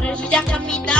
페스티벌을 시작합니다.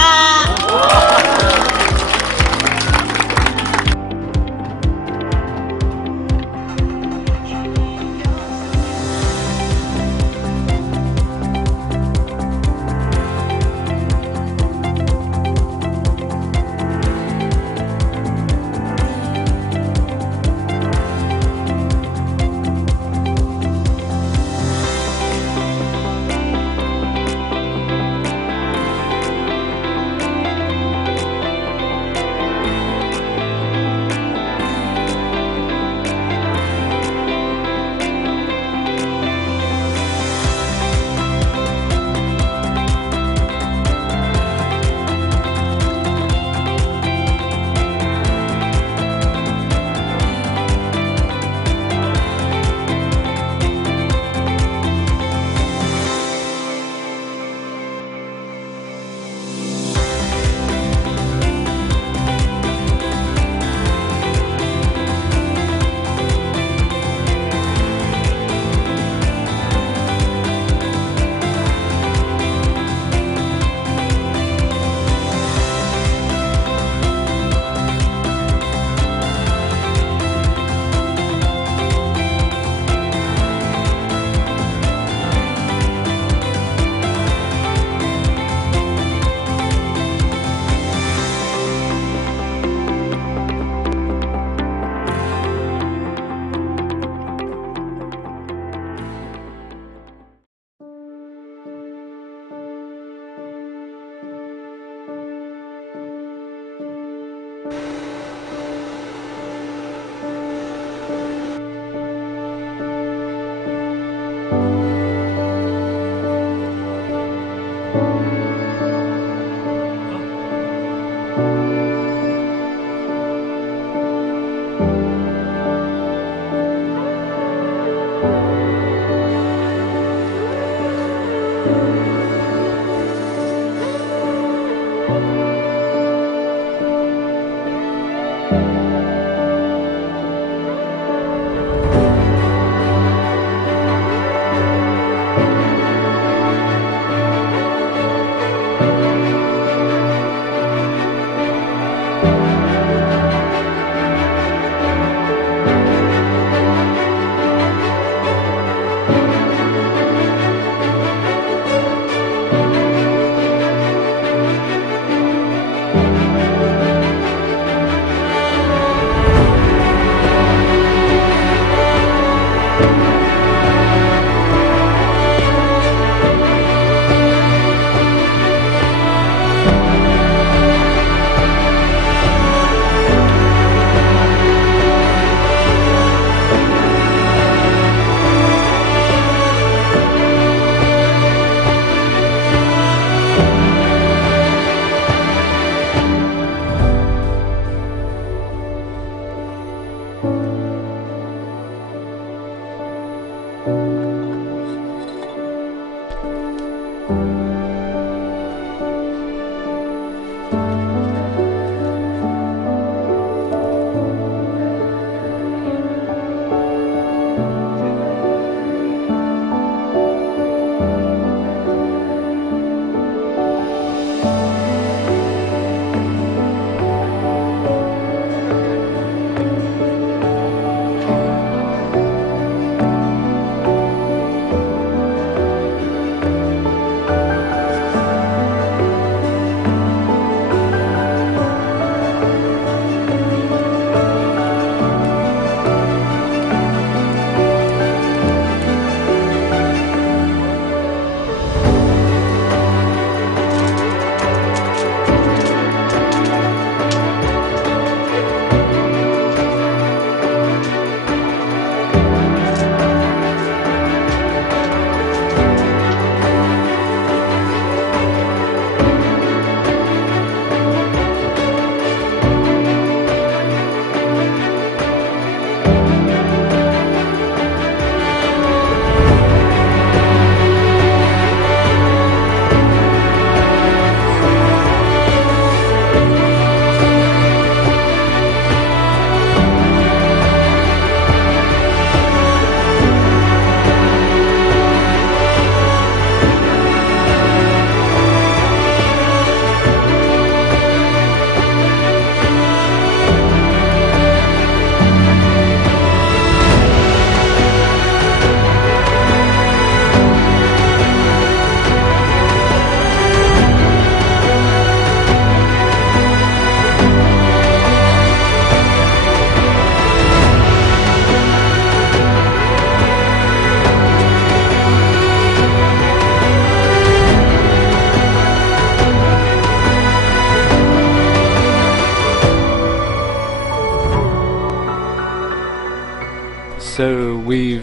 So we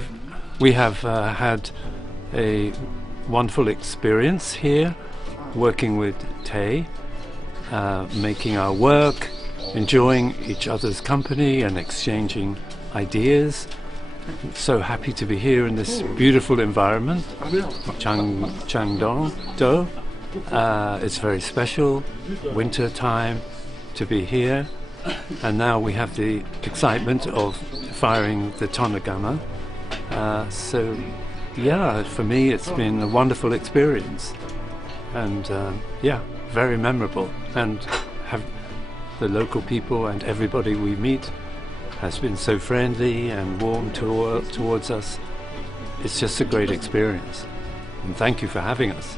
have had a wonderful experience here, working with Tay, making our work, enjoying each other's company and exchanging ideas. So happy to be here in this beautiful environment, Changdong-do. It's very special, winter time to be here, and now we have the excitement of firing the Tonagama. So yeah, for me it's been a wonderful experience, and yeah, very memorable, and have the local people and everybody we meet has been so friendly and warm towards us. It's just a great experience, and thank you for having us.